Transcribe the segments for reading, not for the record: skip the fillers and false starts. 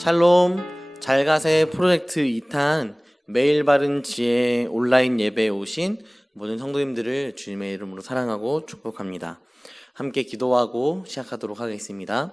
샬롬, 잘가세 프로젝트 2탄 매일 바른 지혜 온라인 예배에 오신 모든 성도님들을 주님의 이름으로 사랑하고 축복합니다. 함께 기도하고 시작하도록 하겠습니다.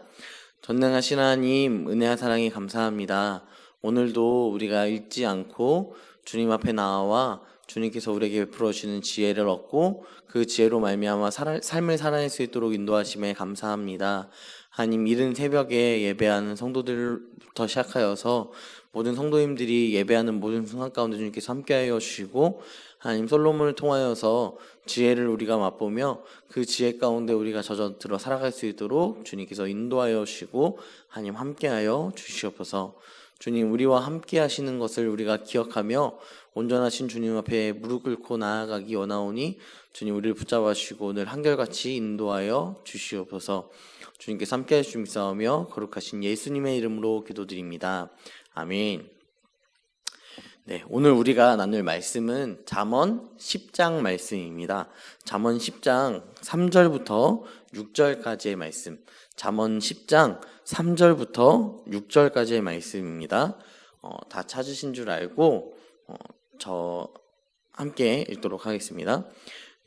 전능하신 하나님, 은혜와 사랑이 감사합니다. 오늘도 우리가 잊지 않고 주님 앞에 나와 주님께서 우리에게 베풀어 주시는 지혜를 얻고 그 지혜로 말미암아 삶을 살아낼 수 있도록 인도하심에 감사합니다. 하나님, 이른 새벽에 예배하는 성도들부터 시작하여서 모든 성도님들이 예배하는 모든 순간 가운데 주님께서 함께하여 주시고, 하나님, 솔로몬을 통하여서 지혜를 우리가 맛보며 그 지혜 가운데 우리가 젖어들어 살아갈 수 있도록 주님께서 인도하여 주시고 하나님 함께하여 주시옵소서. 주님, 우리와 함께 하시는 것을 우리가 기억하며 온전하신 주님 앞에 무릎 꿇고 나아가기 원하오니 주님, 우리를 붙잡아 주시고 오늘 한결같이 인도하여 주시옵소서. 주님께서 함께 해주시옵사오며 거룩하신 예수님의 이름으로 기도드립니다. 아멘. 네, 오늘 우리가 나눌 말씀은 잠언 10장 말씀입니다. 잠언 10장 3절부터 6절까지의 말씀. 잠언 10장 3절부터 6절까지의 말씀입니다. 다 찾으신 줄 알고 저 함께 읽도록 하겠습니다.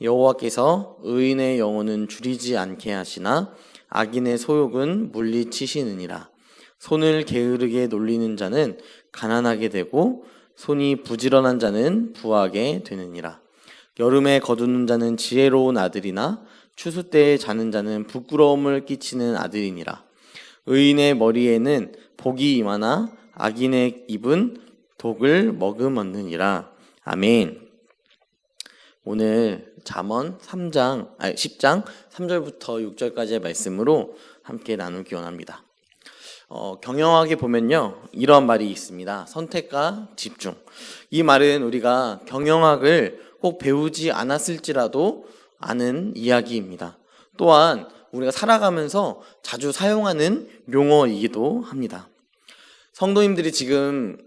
여호와께서 의인의 영혼은 줄이지 않게 하시나 악인의 소욕은 물리치시느니라. 손을 게으르게 놀리는 자는 가난하게 되고 손이 부지런한 자는 부하게 되느니라. 여름에 거두는 자는 지혜로운 아들이나 추수 때에 자는 자는 부끄러움을 끼치는 아들이니라. 의인의 머리에는 복이 임하나 악인의 입은 독을 머금었느니라. 아멘. 오늘 잠언 10장 3절부터 6절까지의 말씀으로 함께 나누기 원합니다. 경영학에 보면요, 이런 말이 있습니다. 선택과 집중. 이 말은 우리가 경영학을 꼭 배우지 않았을지라도 아는 이야기입니다. 또한 우리가 살아가면서 자주 사용하는 용어이기도 합니다. 성도님들이 지금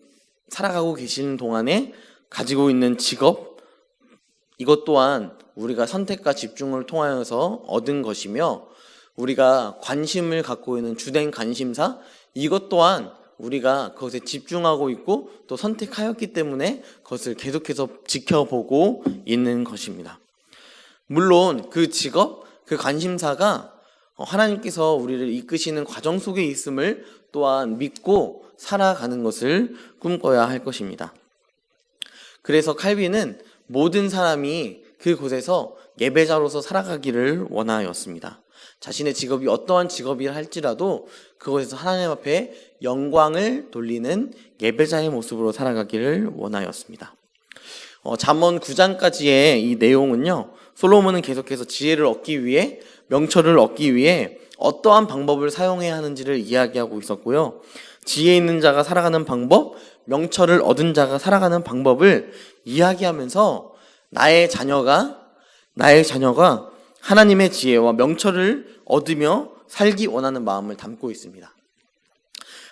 살아가고 계시는 동안에 가지고 있는 직업, 이것 또한 우리가 선택과 집중을 통하여서 얻은 것이며, 우리가 관심을 갖고 있는 주된 관심사, 이것 또한 우리가 그것에 집중하고 있고 또 선택하였기 때문에 그것을 계속해서 지켜보고 있는 것입니다. 물론 그 직업, 그 관심사가 하나님께서 우리를 이끄시는 과정 속에 있음을 또한 믿고 살아가는 것을 꿈꿔야 할 것입니다. 그래서 칼빈은 모든 사람이 그곳에서 예배자로서 살아가기를 원하였습니다. 자신의 직업이 어떠한 직업이라 할지라도 그곳에서 하나님 앞에 영광을 돌리는 예배자의 모습으로 살아가기를 원하였습니다. 잠언 9장까지의 이 내용은요, 솔로몬은 계속해서 지혜를 얻기 위해, 명철을 얻기 위해 어떠한 방법을 사용해야 하는지를 이야기하고 있었고요. 지혜 있는 자가 살아가는 방법, 명철을 얻은 자가 살아가는 방법을 이야기하면서 나의 자녀가 하나님의 지혜와 명철을 얻으며 살기 원하는 마음을 담고 있습니다.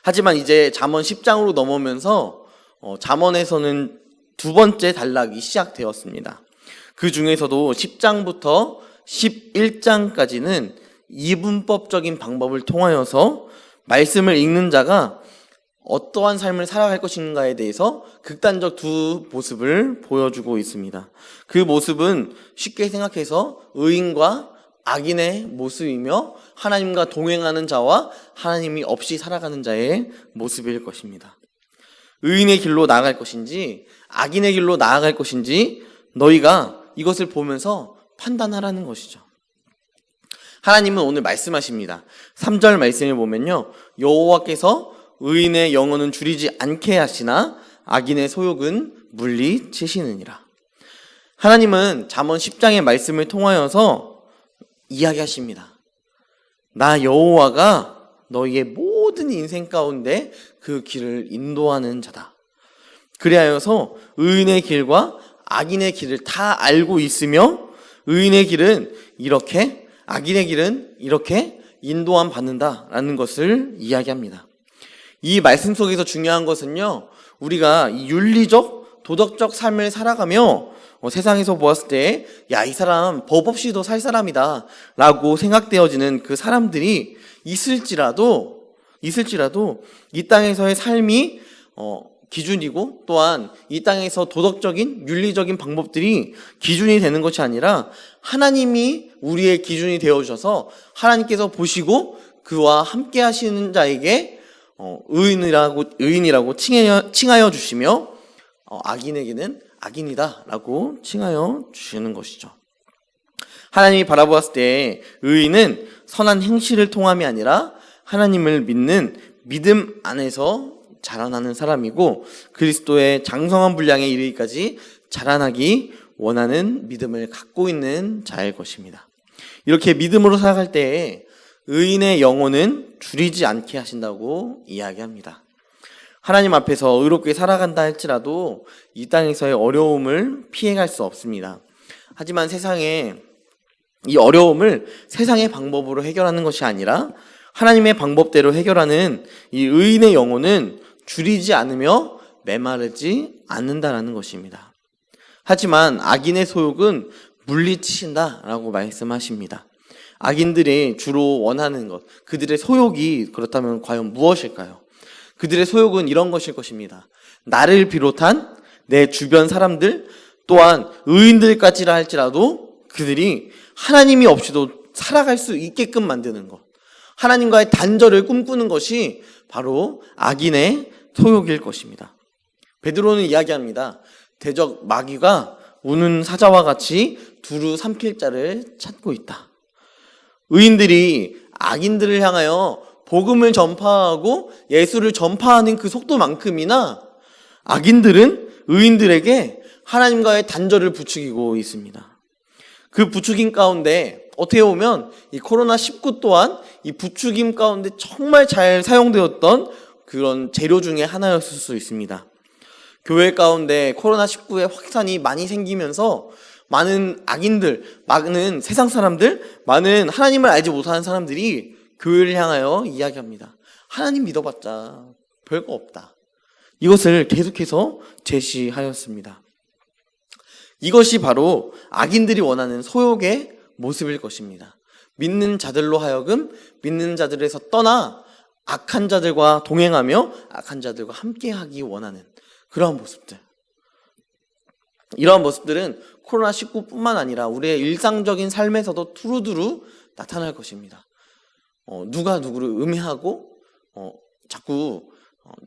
하지만 이제 잠언 10장으로 넘어오면서 잠언에서는 두 번째 단락이 시작되었습니다. 그 중에서도 10장부터 11장까지는 이분법적인 방법을 통하여서 말씀을 읽는 자가 어떠한 삶을 살아갈 것인가에 대해서 극단적 두 모습을 보여주고 있습니다. 그 모습은 쉽게 생각해서 의인과 악인의 모습이며 하나님과 동행하는 자와 하나님이 없이 살아가는 자의 모습일 것입니다. 의인의 길로 나아갈 것인지 악인의 길로 나아갈 것인지 너희가 이것을 보면서 판단하라는 것이죠. 하나님은 오늘 말씀하십니다. 3절 말씀을 보면요, 여호와께서 의인의 영혼은 줄이지 않게 하시나 악인의 소욕은 물리치시느니라. 하나님은 잠언 10장의 말씀을 통하여서 이야기하십니다. 나 여호와가 너희의 모든 인생 가운데 그 길을 인도하는 자다. 그리하여서 의인의 길과 악인의 길을 다 알고 있으며 의인의 길은 이렇게, 악인의 길은 이렇게 인도함 받는다라는 것을 이야기합니다. 이 말씀 속에서 중요한 것은요, 우리가 이 윤리적, 도덕적 삶을 살아가며 세상에서 보았을 때 야, 이 사람 법 없이도 살 사람이다 라고 생각되어지는 그 사람들이 있을지라도 있을지라도 이 땅에서의 삶이 기준이고 또한 이 땅에서 도덕적인 윤리적인 방법들이 기준이 되는 것이 아니라 하나님이 우리의 기준이 되어주셔서 하나님께서 보시고 그와 함께 하시는 자에게 의인이라고 칭하여 주시며 악인에게는 악인이다 라고 칭하여 주시는 것이죠. 하나님이 바라보았을 때 의인은 선한 행실을 통함이 아니라 하나님을 믿는 믿음 안에서 자라나는 사람이고 그리스도의 장성한 분량에 이르기까지 자라나기 원하는 믿음을 갖고 있는 자일 것입니다. 이렇게 믿음으로 살아갈 때 의인의 영혼은 줄이지 않게 하신다고 이야기합니다. 하나님 앞에서 의롭게 살아간다 할지라도 이 땅에서의 어려움을 피해갈 수 없습니다. 하지만 이 어려움을 세상의 방법으로 해결하는 것이 아니라 하나님의 방법대로 해결하는 이 의인의 영혼은 줄이지 않으며 메마르지 않는다라는 것입니다. 하지만 악인의 소욕은 물리치신다라고 말씀하십니다. 악인들이 주로 원하는 것, 그들의 소욕이 그렇다면 과연 무엇일까요? 그들의 소욕은 이런 것일 것입니다. 나를 비롯한 내 주변 사람들 또한 의인들까지라 할지라도 그들이 하나님이 없이도 살아갈 수 있게끔 만드는 것, 하나님과의 단절을 꿈꾸는 것이 바로 악인의 소욕일 것입니다. 베드로는 이야기합니다. 대적 마귀가 우는 사자와 같이 두루 삼킬 자를 찾고 있다. 의인들이 악인들을 향하여 복음을 전파하고 예수를 전파하는 그 속도만큼이나 악인들은 의인들에게 하나님과의 단절을 부추기고 있습니다. 그 부추김 가운데 어떻게 보면 이 코로나19 또한 이 부추김 가운데 정말 잘 사용되었던 그런 재료 중에 하나였을 수 있습니다. 교회 가운데 코로나19의 확산이 많이 생기면서 많은 악인들, 많은 세상 사람들, 많은 하나님을 알지 못하는 사람들이 교회를 향하여 이야기합니다. 하나님 믿어봤자 별거 없다. 이것을 계속해서 제시하였습니다. 이것이 바로 악인들이 원하는 소욕의 모습일 것입니다. 믿는 자들로 하여금 믿는 자들에서 떠나 악한 자들과 동행하며 악한 자들과 함께하기 원하는 그러한 모습들. 이러한 모습들은 코로나19뿐만 아니라 우리의 일상적인 삶에서도 두루두루 나타날 것입니다. 누가 누구를 음해하고 자꾸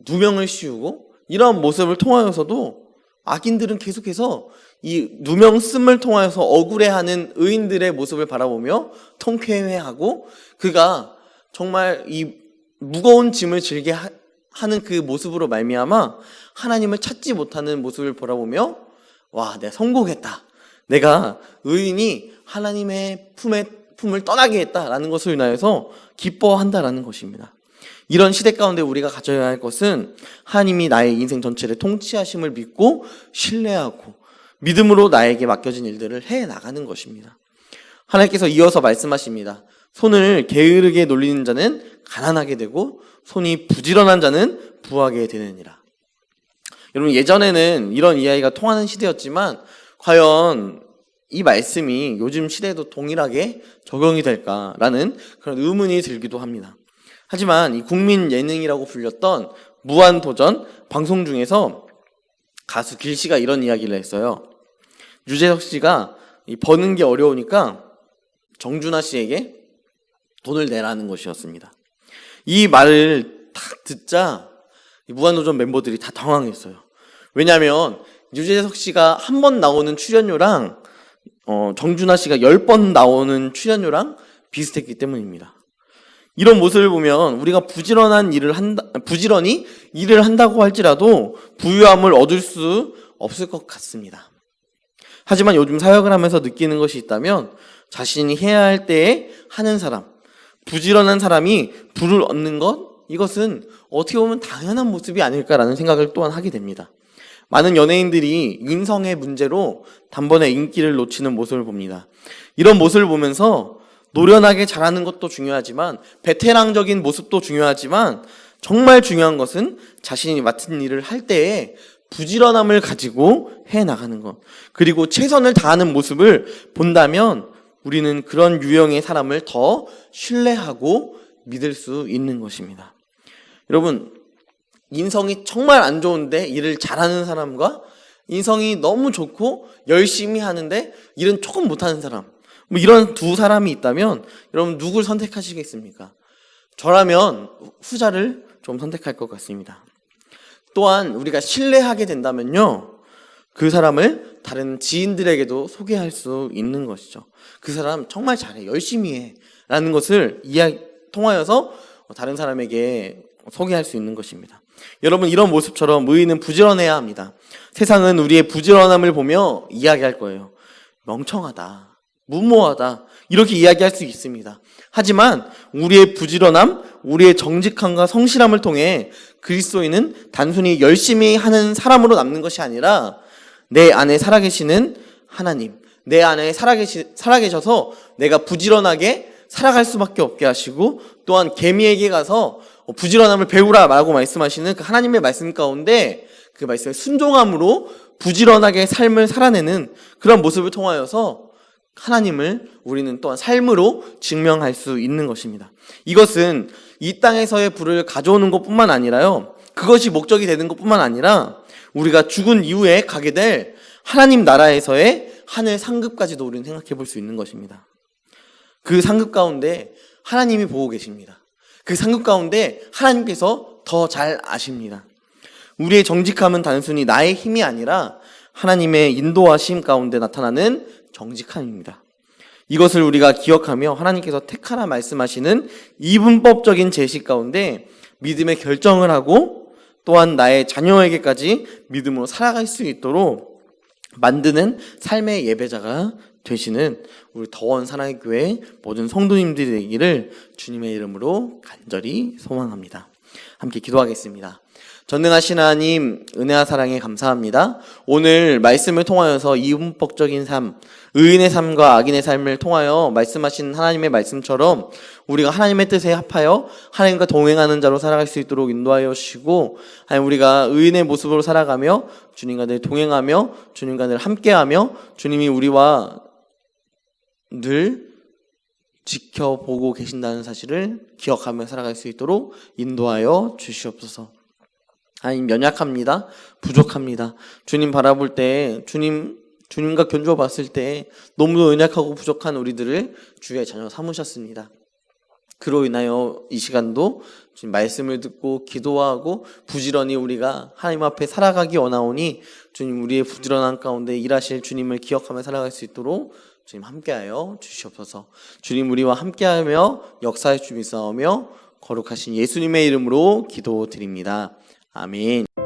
누명을 씌우고 이러한 모습을 통하여서도 악인들은 계속해서 이 누명 씀을 통하여서 억울해하는 의인들의 모습을 바라보며 통쾌해하고 그가 정말 이 무거운 짐을 질게 하는 그 모습으로 말미암아 하나님을 찾지 못하는 모습을 바라보며 와, 내가 성공했다. 내가 의인이 하나님의 품을 떠나게 했다라는 것을 인하여서 기뻐한다라는 것입니다. 이런 시대 가운데 우리가 가져야 할 것은 하나님이 나의 인생 전체를 통치하심을 믿고 신뢰하고 믿음으로 나에게 맡겨진 일들을 해나가는 것입니다. 하나님께서 이어서 말씀하십니다. 손을 게으르게 놀리는 자는 가난하게 되고 손이 부지런한 자는 부하게 되느니라. 여러분, 예전에는 이런 이야기가 통하는 시대였지만 과연 이 말씀이 요즘 시대에도 동일하게 적용이 될까라는 그런 의문이 들기도 합니다. 하지만 이 국민 예능이라고 불렸던 무한도전 방송 중에서 가수 길씨가 이런 이야기를 했어요. 유재석 씨가 버는 게 어려우니까 정준하 씨에게 돈을 내라는 것이었습니다. 이 말을 딱 듣자 무한도전 멤버들이 다 당황했어요. 왜냐하면 유재석 씨가 한 번 나오는 출연료랑 정준하 씨가 10번 나오는 출연료랑 비슷했기 때문입니다. 이런 모습을 보면 우리가 부지런히 일을 한다고 할지라도 부유함을 얻을 수 없을 것 같습니다. 하지만 요즘 사역을 하면서 느끼는 것이 있다면 자신이 해야 할 때에 하는 사람, 부지런한 사람이 부를 얻는 것, 이것은 어떻게 보면 당연한 모습이 아닐까라는 생각을 또한 하게 됩니다. 많은 연예인들이 인성의 문제로 단번에 인기를 놓치는 모습을 봅니다. 이런 모습을 보면서 노련하게 잘하는 것도 중요하지만 베테랑적인 모습도 중요하지만 정말 중요한 것은 자신이 맡은 일을 할 때에 부지런함을 가지고 해나가는 것, 그리고 최선을 다하는 모습을 본다면 우리는 그런 유형의 사람을 더 신뢰하고 믿을 수 있는 것입니다. 여러분, 인성이 정말 안 좋은데 일을 잘하는 사람과 인성이 너무 좋고 열심히 하는데 일은 조금 못하는 사람, 뭐 이런 두 사람이 있다면 여러분 누굴 선택하시겠습니까? 저라면 후자를 좀 선택할 것 같습니다. 또한 우리가 신뢰하게 된다면요, 그 사람을 다른 지인들에게도 소개할 수 있는 것이죠. 그 사람 정말 잘해, 열심히 해 라는 것을 통하여서 다른 사람에게 소개할 수 있는 것입니다. 여러분, 이런 모습처럼 의인은 부지런해야 합니다. 세상은 우리의 부지런함을 보며 이야기할 거예요. 멍청하다, 무모하다, 이렇게 이야기할 수 있습니다. 하지만 우리의 부지런함, 우리의 정직함과 성실함을 통해 그리스도인은 단순히 열심히 하는 사람으로 남는 것이 아니라 내 안에 살아계시는 하나님, 내 안에 살아계셔서 내가 부지런하게 살아갈 수밖에 없게 하시고, 또한 개미에게 가서 부지런함을 배우라 라고 말씀하시는 그 하나님의 말씀 가운데 그 말씀에 순종함으로 부지런하게 삶을 살아내는 그런 모습을 통하여서 하나님을 우리는 또한 삶으로 증명할 수 있는 것입니다. 이것은 이 땅에서의 부를 가져오는 것뿐만 아니라요, 그것이 목적이 되는 것뿐만 아니라 우리가 죽은 이후에 가게 될 하나님 나라에서의 하늘 상급까지도 우리는 생각해 볼 수 있는 것입니다. 그 상급 가운데 하나님이 보고 계십니다. 그 상급 가운데 하나님께서 더 잘 아십니다. 우리의 정직함은 단순히 나의 힘이 아니라 하나님의 인도하심 가운데 나타나는 정직함입니다. 이것을 우리가 기억하며 하나님께서 택하라 말씀하시는 이분법적인 제시 가운데 믿음의 결정을 하고 또한 나의 자녀에게까지 믿음으로 살아갈 수 있도록 만드는 삶의 예배자가 되시는 우리 더원 사랑의 교회 모든 성도님들이 되기를 주님의 이름으로 간절히 소망합니다. 함께 기도하겠습니다. 전능하신 하나님, 은혜와 사랑에 감사합니다. 오늘 말씀을 통하여서 이분법적인 삶, 의인의 삶과 악인의 삶을 통하여 말씀하신 하나님의 말씀처럼 우리가 하나님의 뜻에 합하여 하나님과 동행하는 자로 살아갈 수 있도록 인도하여 주시고, 하나님, 우리가 의인의 모습으로 살아가며 주님과 늘 동행하며 주님과 늘 함께하며 주님이 우리와 늘 지켜보고 계신다는 사실을 기억하며 살아갈 수 있도록 인도하여 주시옵소서. 하나님, 연약합니다. 부족합니다. 주님 바라볼 때, 주님과 견주어 봤을 때 너무도 연약하고 부족한 우리들을 주의 자녀 삼으셨습니다. 그로 인하여 이 시간도 주님 말씀을 듣고 기도하고 부지런히 우리가 하나님 앞에 살아가기 원하오니 주님, 우리의 부지런한 가운데 일하실 주님을 기억하며 살아갈 수 있도록 주님 함께하여 주시옵소서. 주님, 우리와 함께하며 역사의 주님이 싸우며 거룩하신 예수님의 이름으로 기도드립니다. 아멘.